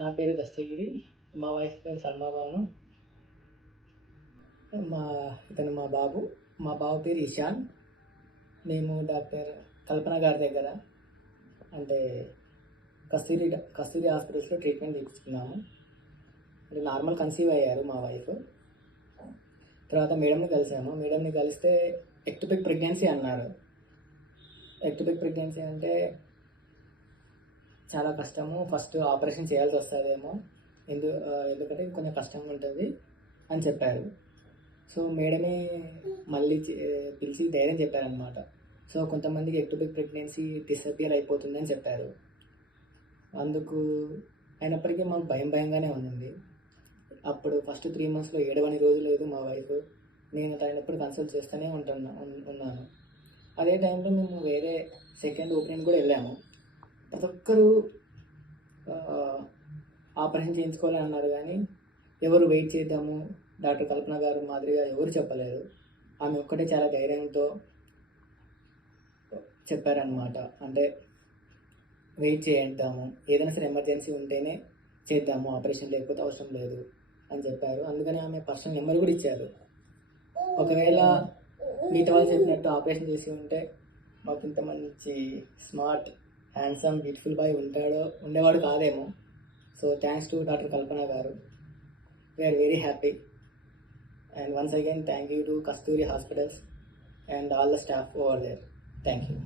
నా పేరు దస్తగిరి. మా వైఫ్ పేరు సల్మా బాను. ఇతను మా బాబు. మా బాబు పేరు ఇషాన్. మేము డాక్టర్ కల్పన గారి దగ్గర అంటే కస్తూరి హాస్పిటల్స్లో ట్రీట్మెంట్ తీసుకున్నాము. అంటే నార్మల్ కన్సీవ్ అయ్యారు మా వైఫ్. తర్వాత మేడంని కలిసాము. మేడంని కలిస్తే ఎక్టోపిక్ ప్రెగ్నెన్సీ అన్నారు. ఎక్టోపిక్ ప్రెగ్నెన్సీ అంటే చాలా కష్టము, ఫస్ట్ ఆపరేషన్ చేయాల్సి వస్తుందేమో, ఎందుకంటే కొంచెం కష్టంగా ఉంటుంది అని చెప్పారు. సో మేడమే మళ్ళీ పిలిచి ధైర్యం చెప్పారనమాట. సో కొంతమందికి ఎక్టోపిక్ ప్రెగ్నెన్సీ డిసపియర్ అయిపోతుందని చెప్పారు. అందుకు అయినప్పటికీ మాకు భయంగానే ఉంది. అప్పుడు ఫస్ట్ 3 monthsలో ఏడవని రోజు లేదు మా వైఫ్. నేను తనప్పుడు కన్సల్ట్ చేస్తూనే ఉన్నాను. అదే టైంలో మేము వేరే సెకండ్ ఓపెనింగ్ కూడా వెళ్ళాము. ప్రతి ఒక్కరూ ఆపరేషన్ చేయించుకోవాలని అన్నారు, కానీ ఎవరు వెయిట్ చేద్దాము డాక్టర్ కల్పన గారు మాదిరిగా ఎవరు చెప్పలేరు. ఆమె ఒక్కటే చాలా ధైర్యంతో చెప్పారనమాట. అంటే వెయిట్ చేద్దాము, ఏదైనా సరే ఎమర్జెన్సీ ఉంటేనే చేద్దాము, ఆపరేషన్ లేకపోతే అవసరం లేదు అని చెప్పారు. అందుకని ఆమె పర్సనల్ నెంబర్ కూడా ఇచ్చారు. ఒకవేళ మిగతా వాళ్ళు చెప్పినట్టు ఆపరేషన్ చేసి ఉంటే మాకు ఇంత మంచి స్మార్ట్ హ్యాండ్సమ్ బ్యూటిఫుల్ బాయ్ ఉండేవాడు కాదేమో. So thanks to doctor Kalpana garu. We are very happy. And once again thank you to Kasturi hospitals and all the staff over there. Thank you.